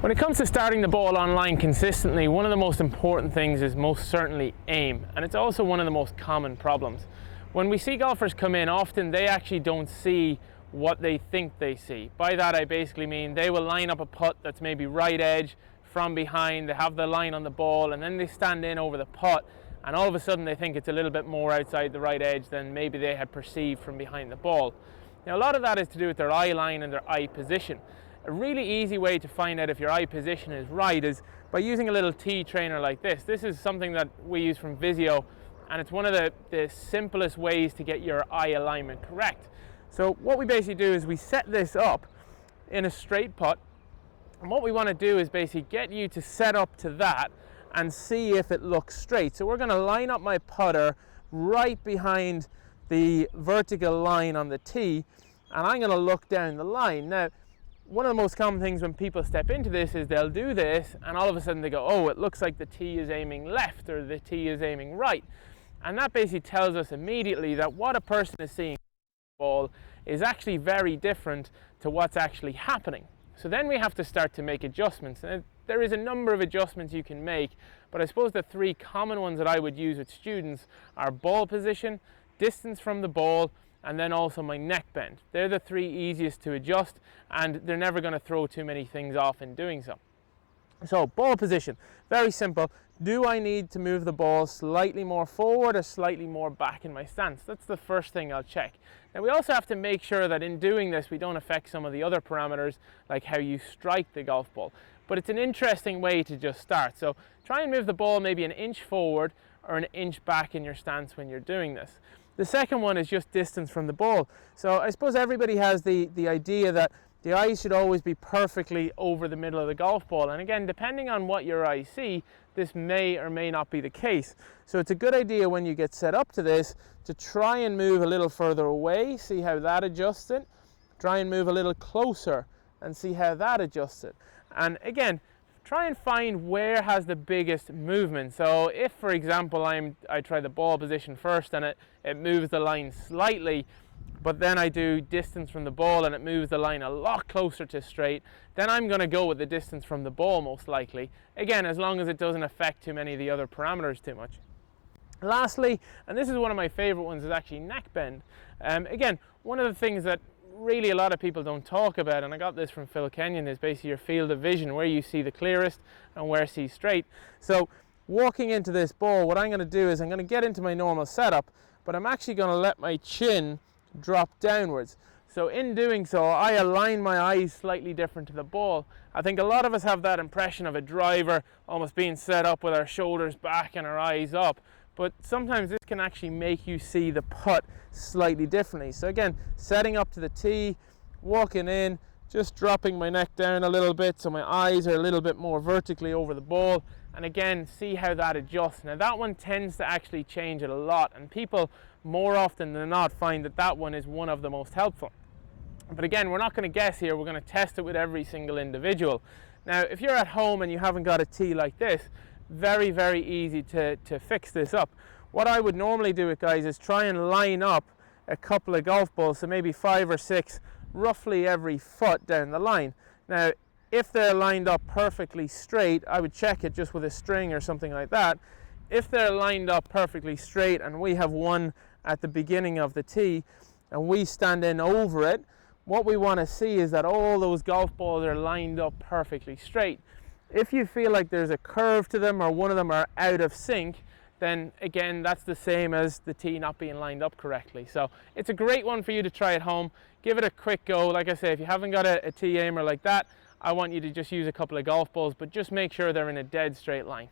When it comes to starting the ball online consistently, one of the most important things is most certainly aim, and it's also one of the most common problems. When we see golfers come in, often they actually don't see what they think they see. By that I basically mean they will line up a putt that's maybe right edge from behind, they have the line on the ball, and then they stand in over the putt, and all of a sudden they think it's a little bit more outside the right edge than maybe they had perceived from behind the ball. Now a lot of that is to do with their eye line and their eye position. A really easy way to find out if your eye position is right is by using a little tee trainer like this. This is something that we use from Vizio, and it's one of the simplest ways to get your eye alignment correct. So what we basically do is we set this up in a straight putt, and what we want to do is basically get you to set up to that and see if it looks straight. So we're going to line up my putter right behind the vertical line on the tee, and I'm going to look down the line. Now, one of the most common things when people step into this is they'll do this and all of a sudden they go, oh, it looks like the tee is aiming left or the tee is aiming right. And that basically tells us immediately that what a person is seeing the ball is actually very different to what's actually happening. So then we have to start to make adjustments. And there is a number of adjustments you can make, but I suppose the three common ones that I would use with students are ball position, distance from the ball, and then also my neck bend. They're the three easiest to adjust, and they're never going to throw too many things off in doing so. So ball position, very simple. Do I need to move the ball slightly more forward or slightly more back in my stance? That's the first thing I'll check. Now we also have to make sure that in doing this we don't affect some of the other parameters like how you strike the golf ball. But it's an interesting way to just start. So try and move the ball maybe an inch forward or an inch back in your stance when you're doing this. The second one is just distance from the ball. So I suppose everybody has the idea that the eyes should always be perfectly over the middle of the golf ball. And again, depending on what your eyes see, this may or may not be the case. So it's a good idea when you get set up to this to try and move a little further away, see how that adjusts it. Try and move a little closer and see how that adjusts it. And again, try and find where has the biggest movement. So if, for example, I try the ball position first and it moves the line slightly, but then I do distance from the ball and it moves the line a lot closer to straight, then I'm going to go with the distance from the ball most likely. Again, as long as it doesn't affect too many of the other parameters too much. Lastly, and this is one of my favorite ones, is actually neck bend. Again, one of the things that really a lot of people don't talk about, and I got this from Phil Kenyon, is basically your field of vision, where you see the clearest and where see straight. So walking into this ball, what I'm going to do is I'm going to get into my normal setup, but I'm actually going to let my chin drop downwards. So in doing so, I align my eyes slightly different to the ball. I think a lot of us have that impression of a driver almost being set up with our shoulders back and our eyes up, but sometimes this can actually make you see the putt slightly differently. So again, setting up to the tee, walking in, just dropping my neck down a little bit so my eyes are a little bit more vertically over the ball, and again, see how that adjusts. Now that one tends to actually change it a lot, and people more often than not find that that one is one of the most helpful. But again, we're not going to guess here, we're going to test it with every single individual. Now if you're at home and you haven't got a tee like this, very, very easy to fix this up. What I would normally do with guys is try and line up a couple of golf balls, so maybe 5 or 6 roughly every foot down the line. Now if they're lined up perfectly straight, I would check it just with a string or something like that. If they're lined up perfectly straight and we have one at the beginning of the tee and we stand in over it, what we want to see is that all those golf balls are lined up perfectly straight. If you feel like there's a curve to them or one of them are out of sync, then again, that's the same as the tee not being lined up correctly. So it's a great one for you to try at home. Give it a quick go. Like I say, if you haven't got a tee aimer like that, I want you to just use a couple of golf balls, but just make sure they're in a dead straight line.